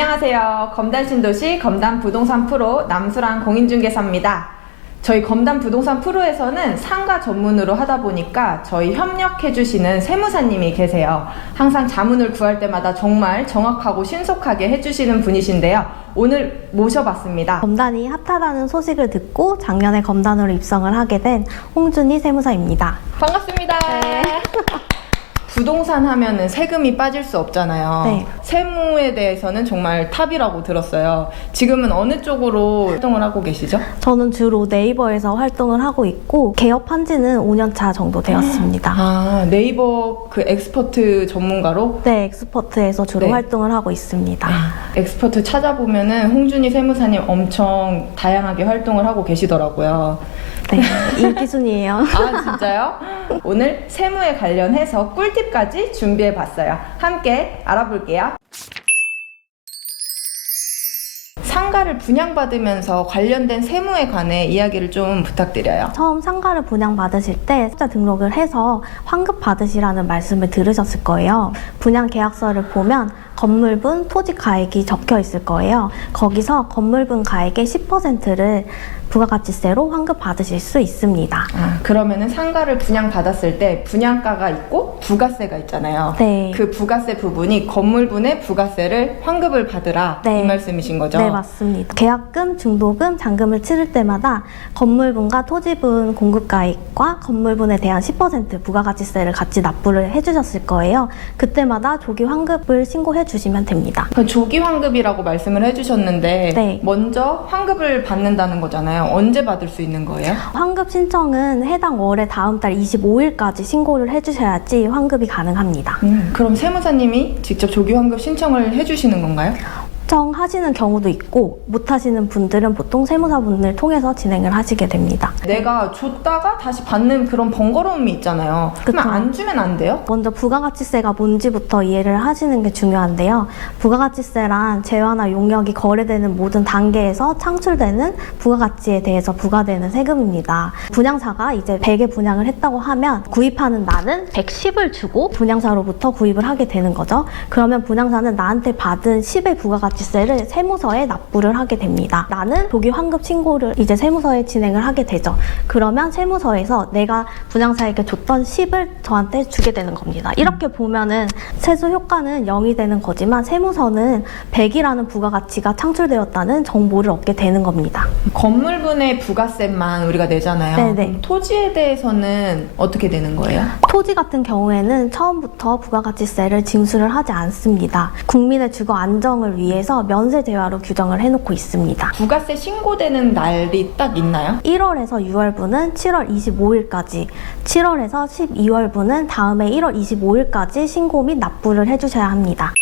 안녕하세요. 검단신도시 검단부동산 프로 남수랑 공인중개사입니다. 저희 검단부동산 프로에서는 상가 전문으로 하다 보니까 저희 협력해주시는 세무사님이 계세요. 항상 자문을 구할 때마다 정말 정확하고 신속하게 해주시는 분이신데요. 오늘 모셔봤습니다. 검단이 핫하다는 소식을 듣고 작년에 검단으로 입성을 하게 된 홍준희 세무사입니다. 반갑습니다. 네. 부동산 하면은 세금이 빠질 수 없잖아요. 네. 세무에 대해서는 정말 탑이라고 들었어요. 지금은 어느 쪽으로 활동을 하고 계시죠? 저는 주로 네이버에서 활동을 하고 있고 개업한 지는 5년 차 정도 되었습니다. 아, 네이버 그 엑스퍼트 전문가로? 네, 엑스퍼트에서 주로 네. 활동을 하고 있습니다. 엑스퍼트 찾아보면은 홍준희 세무사님 엄청 다양하게 활동을 하고 계시더라고요. 네, 인기순이에요. 아, 진짜요? 오늘 세무에 관련해서 꿀팁까지 준비해봤어요. 함께 알아볼게요. 상가를 분양받으면서 관련된 세무에 관해 이야기를 좀 부탁드려요. 처음 상가를 분양받으실 때 숫자 등록을 해서 환급 받으시라는 말씀을 들으셨을 거예요. 분양 계약서를 보면 건물분 토지 가액이 적혀 있을 거예요. 거기서 건물분 가액의 10%를 부가가치세로 환급 받으실 수 있습니다. 아, 그러면은 상가를 분양받았을 때 분양가가 있고 부가세가 있잖아요. 네. 그 부가세 부분이 건물분의 부가세를 환급을 받으라, 네. 이 말씀이신 거죠? 네, 맞습니다. 계약금, 중도금, 잔금을 치를 때마다 건물분과 토지분 공급가액과 건물분에 대한 10% 부가가치세를 같이 납부를 해주셨을 거예요. 그때마다 조기 환급을 신고해 주시면 됩니다. 그 조기 환급이라고 말씀을 해주셨는데 네. 먼저 환급을 받는다는 거잖아요. 언제 받을 수 있는 거예요? 환급 신청은 해당 월의 다음 달 25일까지 신고를 해주셔야지 환급이 가능합니다. 그럼 세무사님이 직접 조기 환급 신청을 해주시는 건가요? 신청하시는 경우도 있고 못하시는 분들은 보통 세무사분을 통해서 진행을 하시게 됩니다. 내가 줬다가 다시 받는 그런 번거로움이 있잖아요. 그럼 그쵸. 안 주면 안 돼요? 먼저 부가가치세가 뭔지부터 이해를 하시는 게 중요한데요. 부가가치세란 재화나 용역이 거래되는 모든 단계에서 창출되는 부가가치에 대해서 부과되는 세금입니다. 분양사가 이제 100에 분양을 했다고 하면 구입하는 나는 110을 주고 분양사로부터 구입을 하게 되는 거죠. 그러면 분양사는 나한테 받은 10의 부가가치세를 세무서에 납부를 하게 됩니다. 나는 조기 환급 신고를 이제 세무서에 진행을 하게 되죠. 그러면 세무서에서 내가 분양사에게 줬던 10을 저한테 주게 되는 겁니다. 이렇게 보면은 세수 효과는 0이 되는 거지만 세무서는 100이라는 부가가치가 창출되었다는 정보를 얻게 되는 겁니다. 건물분의 부가세만 우리가 내잖아요. 네네. 그럼 토지에 대해서는 어떻게 되는 거예요? 토지 같은 경우에는 처음부터 부가가치세를 징수를 하지 않습니다. 국민의 주거 안정을 위해서 면세 제화로 규정을 해놓고 있습니다. 부가세 신고되는 날이 딱 있나요? 1월에서 6월분은 7월 25일까지, 7월에서 12월분은 다음해 1월 25일까지 신고 및 납부를 해주셔야 합니다.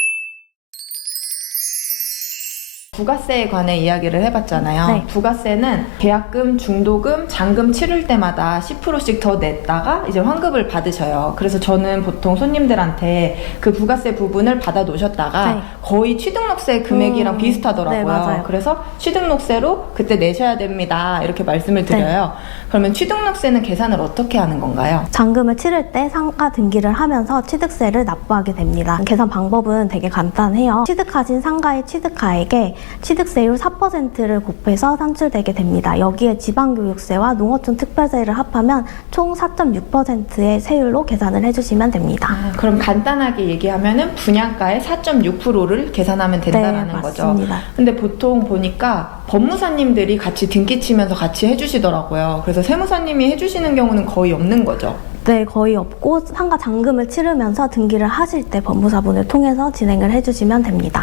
부가세에 관해 이야기를 해봤잖아요. 네. 부가세는 계약금, 중도금, 잔금 치를 때마다 10%씩 더 냈다가 이제 환급을 받으셔요. 그래서 저는 보통 손님들한테 그 부가세 부분을 받아 놓으셨다가 네. 거의 취등록세 금액이랑 비슷하더라고요. 네, 맞아요. 그래서 취등록세로 그때 내셔야 됩니다. 이렇게 말씀을 드려요. 그러면 취등록세는 계산을 어떻게 하는 건가요? 잔금을 치를 때 상가 등기를 하면서 취득세를 납부하게 됩니다. 계산 방법은 되게 간단해요. 취득하신 상가의 취득가액에 취득세율 4%를 곱해서 산출되게 됩니다. 여기에 지방교육세와 농어촌 특별세를 합하면 총 4.6%의 세율로 계산을 해주시면 됩니다. 그럼 간단하게 얘기하면은 분양가의 4.6%를 계산하면 된다라는 네, 거죠. 맞습니다. 근데 보통 보니까 법무사님들이 같이 등기 치면서 같이 해주시더라고요. 그래서 세무사님이 해주시는 경우는 거의 없는 거죠. 네, 거의 없고 상가 잔금을 치르면서 등기를 하실 때 법무사분을 통해서 진행을 해주시면 됩니다.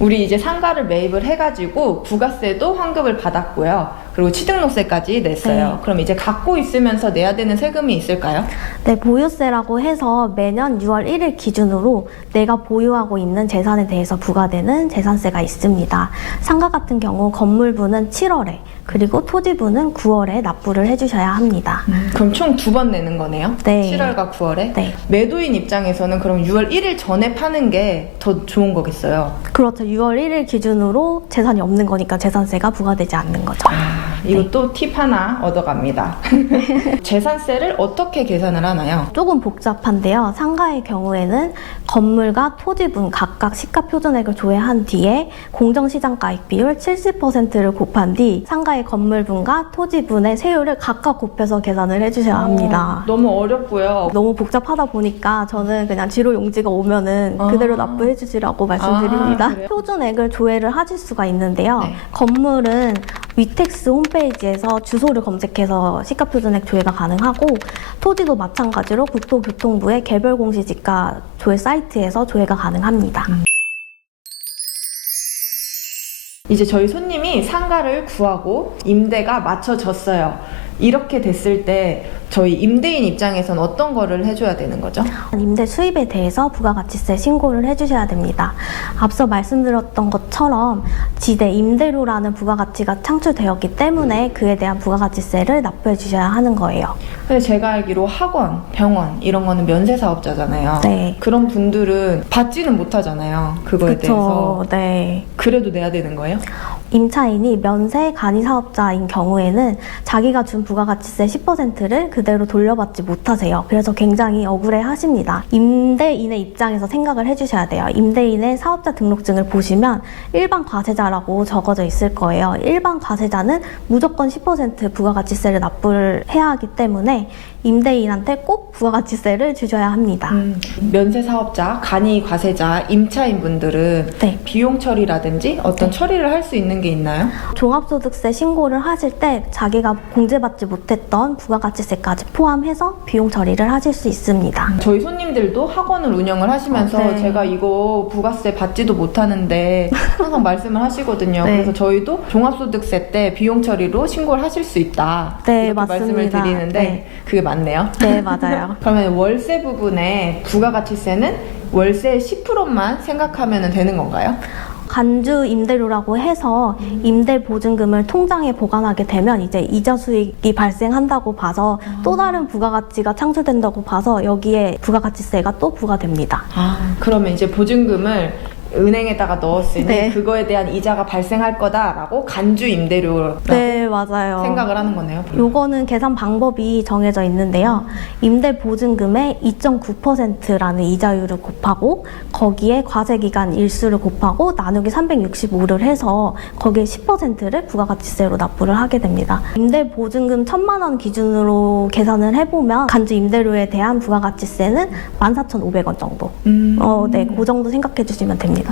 우리 이제 상가를 매입을 해가지고 부가세도 환급을 받았고요. 그리고 취등록세까지 냈어요. 네. 그럼 이제 갖고 있으면서 내야 되는 세금이 있을까요? 네, 보유세라고 해서 매년 6월 1일 기준으로 내가 보유하고 있는 재산에 대해서 부과되는 재산세가 있습니다. 상가 같은 경우 건물분은 7월에 그리고 토지분은 9월에 납부를 해주셔야 합니다. 그럼 총 2번 내는 거네요? 네. 7월과 9월에? 네. 매도인 입장에서는 그럼 6월 1일 전에 파는 게 더 좋은 거겠어요? 그렇죠. 6월 1일 기준으로 재산이 없는 거니까 재산세가 부과되지 않는 거죠. 이것도 팁 하나 얻어갑니다. 재산세를 어떻게 계산을 하나요? 조금 복잡한데요. 상가의 경우에는 건물과 토지분 각각 시가표준액을 조회한 뒤에 공정시장가액 비율 70%를 곱한 뒤 상가의 건물분과 토지분의 세율을 각각 곱해서 계산을 해주셔야 합니다. 너무 어렵고요. 너무 복잡하다 보니까 저는 그냥 지로 용지가 오면은 그대로 납부해 주시라고 말씀드립니다. 그래요? 표준액을 조회를 하실 수가 있는데요. 네. 건물은 위텍스 홈페이지에서 주소를 검색해서 시가표준액 조회가 가능하고 토지도 마찬가지로 국토교통부의 개별 공시지가 조회 사이트에서 조회가 가능합니다. 이제 저희 손님이 상가를 구하고 임대가 맞춰졌어요. 이렇게 됐을 때 저희 임대인 입장에선 어떤 거를 해줘야 되는 거죠? 임대 수입에 대해서 부가가치세 신고를 해주셔야 됩니다. 앞서 말씀드렸던 것처럼 지대 임대료라는 부가가치가 창출되었기 때문에 그에 대한 부가가치세를 납부해 주셔야 하는 거예요. 근데 제가 알기로 학원, 병원 이런 거는 면세 사업자잖아요. 네. 그런 분들은 받지는 못하잖아요. 그거에 대해서. 그쵸. 네. 그래도 내야 되는 거예요? 임차인이 면세 간이 사업자인 경우에는 자기가 준 부가가치세 10%를 그대로 돌려받지 못하세요. 그래서 굉장히 억울해 하십니다. 임대인의 입장에서 생각을 해주셔야 돼요. 임대인의 사업자 등록증을 보시면 일반 과세자라고 적어져 있을 거예요. 일반 과세자는 무조건 10% 부가가치세를 납부를 해야 하기 때문에 임대인한테 꼭 부가가치세를 주셔야 합니다. 면세 사업자, 간이 과세자, 임차인 분들은 네. 비용 처리라든지 어떤 처리를 할 수 있는 게 있나요? 종합소득세 신고를 하실 때 자기가 공제받지 못했던 부가가치세까지 포함해서 비용 처리를 하실 수 있습니다. 저희 손님들도 학원을 운영을 하시면서 네. 제가 이거 부가세 받지도 못하는데 항상 말씀을 하시거든요. 네. 그래서 저희도 종합소득세 때 비용 처리로 신고를 하실 수 있다. 네, 이렇게 맞습니다. 말씀을 드리는데 네. 그게 맞네요. 네, 맞아요. 그러면 월세 부분에 부가가치세는 월세 10%만 생각하면 되는 건가요? 간주 임대료라고 해서 임대 보증금을 통장에 보관하게 되면 이제 이자 수익이 발생한다고 봐서 또 다른 부가가치가 창출된다고 봐서 여기에 부가가치세가 또 부과됩니다. 그러면 이제 보증금을 은행에다가 넣었으니 네. 그거에 대한 이자가 발생할 거다라고 간주 임대료라고 네, 맞아요. 생각을 하는 거네요. 요거는 계산 방법이 정해져 있는데요. 임대 보증금의 2.9%라는 이자율을 곱하고 거기에 과세기간 일수를 곱하고 나누기 365를 해서 거기에 10%를 부가가치세로 납부를 하게 됩니다. 임대 보증금 1,000만 원 기준으로 계산을 해보면 간주 임대료에 대한 부가가치세는 14,500원 정도. 네, 그 정도 생각해 주시면 됩니다.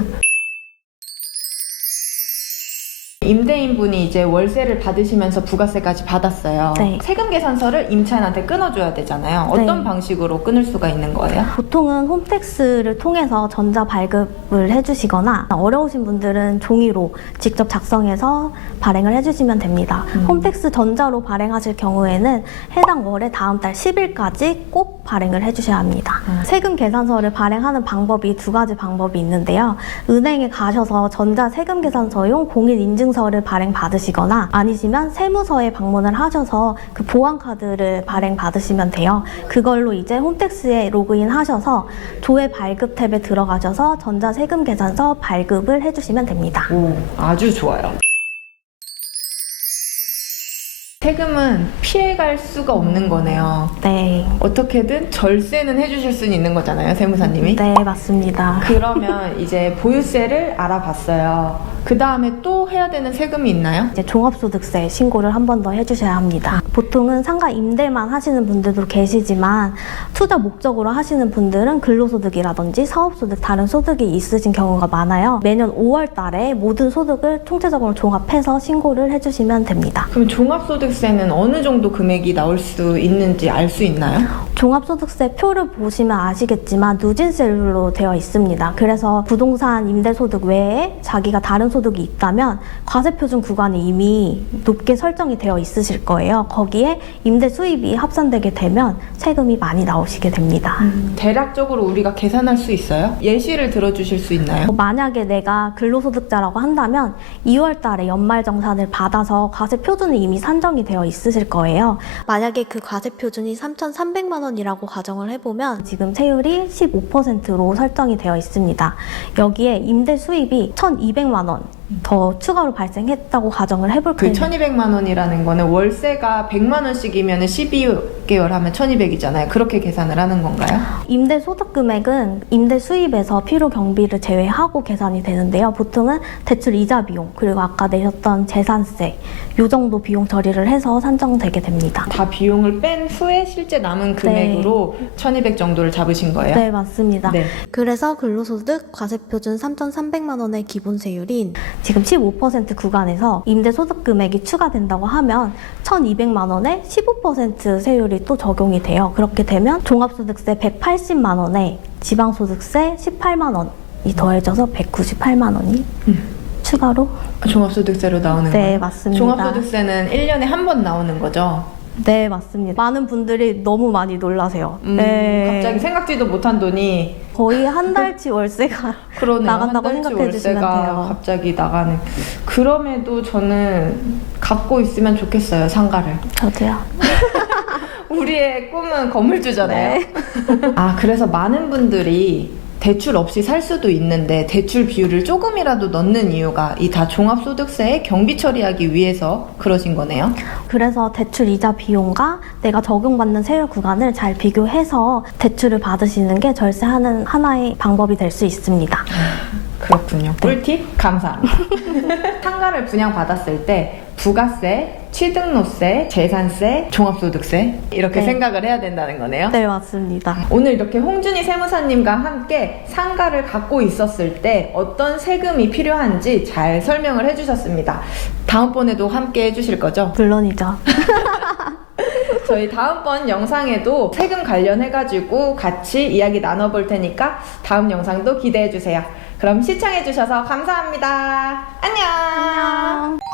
임대인분이 이제 월세를 받으시면서 부가세까지 받았어요. 네. 세금 계산서를 임차인한테 끊어줘야 되잖아요. 어떤 네. 방식으로 끊을 수가 있는 거예요? 보통은 홈택스를 통해서 전자 발급을 해주시거나 어려우신 분들은 종이로 직접 작성해서 발행을 해주시면 됩니다. 홈택스 전자로 발행하실 경우에는 해당 월의 다음 달 10일까지 꼭 발행을 해주셔야 합니다. 세금 계산서를 발행하는 방법이 두 가지 방법이 있는데요. 은행에 가셔서 전자 세금 계산서용 공인 인증서를 발행 받으시거나 아니시면 세무서에 방문을 하셔서 그 보안카드를 발행 받으시면 돼요. 그걸로 이제 홈택스에 로그인 하셔서 조회 발급 탭에 들어가셔서 전자 세금 계산서 발급을 해주시면 됩니다. 오, 아주 좋아요. 세금은 피해갈 수가 없는 거네요. 네. 어떻게든 절세는 해주실 수는 있는 거잖아요, 세무사님이. 네, 맞습니다. 그러면 이제 보유세를 알아봤어요. 그 다음에 또 해야 되는 세금이 있나요? 이제 종합소득세 신고를 한 번 더 해주셔야 합니다. 보통은 상가 임대만 하시는 분들도 계시지만 투자 목적으로 하시는 분들은 근로소득이라든지 사업소득, 다른 소득이 있으신 경우가 많아요. 매년 5월 달에 모든 소득을 총체적으로 종합해서 신고를 해주시면 됩니다. 그럼 종합소득세는 어느 정도 금액이 나올 수 있는지 알 수 있나요? 종합소득세 표를 보시면 아시겠지만 누진세율로 되어 있습니다. 그래서 부동산 임대소득 외에 자기가 다른 소득이 있다면 과세표준 구간이 이미 높게 설정이 되어 있으실 거예요. 거기에 임대 수입이 합산되게 되면 세금이 많이 나오시게 됩니다. 대략적으로 우리가 계산할 수 있어요? 예시를 들어주실 수 있나요? 만약에 내가 근로소득자라고 한다면 2월 달에 연말정산을 받아서 과세표준이 이미 산정이 되어 있으실 거예요. 만약에 그 과세표준이 3,300만 원이라고 가정을 해보면 지금 세율이 15%로 설정이 되어 있습니다. 여기에 임대 수입이 1,200만 원 더 추가로 발생했다고 가정을 해볼 그 거예요. 1200만 원이라는 거는 월세가 100만 원씩이면 12개월 하면 1200이잖아요. 그렇게 계산을 하는 건가요? 임대 소득 금액은 임대 수입에서 필요 경비를 제외하고 계산이 되는데요. 보통은 대출 이자 비용, 그리고 아까 내셨던 재산세, 요 정도 비용 처리를 해서 산정되게 됩니다. 다 비용을 뺀 후에 실제 남은 금액으로 1200 정도를 잡으신 거예요? 네, 맞습니다. 네. 그래서 근로소득 과세표준 3,300만 원의 기본세율인 지금 15% 구간에서 임대소득 금액이 추가된다고 하면 1,200만 원에 15% 세율이 또 적용이 돼요. 그렇게 되면 종합소득세 180만 원에 지방소득세 18만 원이 더해져서 198만 원이 추가로 종합소득세로 나오는 네, 거예요? 맞습니다. 종합소득세는 1년에 한 번 나오는 거죠? 네, 맞습니다. 많은 분들이 너무 많이 놀라세요. 네. 갑자기 생각지도 못한 돈이 거의 한 달치 월세가 그러네요. 나간다고 한 달치 생각해 주시면 월세가 돼요. 갑자기 나가는. 그럼에도 저는 갖고 있으면 좋겠어요, 상가를. 저도요. 우리의 꿈은 건물주잖아요. 네. 아, 그래서 많은 분들이 대출 없이 살 수도 있는데 대출 비율을 조금이라도 넣는 이유가 이 다 종합소득세에 경비 처리하기 위해서 그러신 거네요. 그래서 대출 이자 비용과 내가 적용받는 세율 구간을 잘 비교해서 대출을 받으시는 게 절세하는 하나의 방법이 될 수 있습니다. 그렇군요. 꿀팁 감사합니다. 상가를 분양받았을 때 부가세, 취등록세, 재산세, 종합소득세 이렇게 네. 생각을 해야 된다는 거네요. 네, 맞습니다. 오늘 이렇게 홍준희 세무사님과 함께 상가를 갖고 있었을 때 어떤 세금이 필요한지 잘 설명을 해주셨습니다. 다음번에도 함께 해주실 거죠? 물론이죠. 저희 다음번 영상에도 세금 관련해가지고 같이 이야기 나눠볼 테니까 다음 영상도 기대해주세요. 그럼 시청해주셔서 감사합니다. 안녕. 안녕.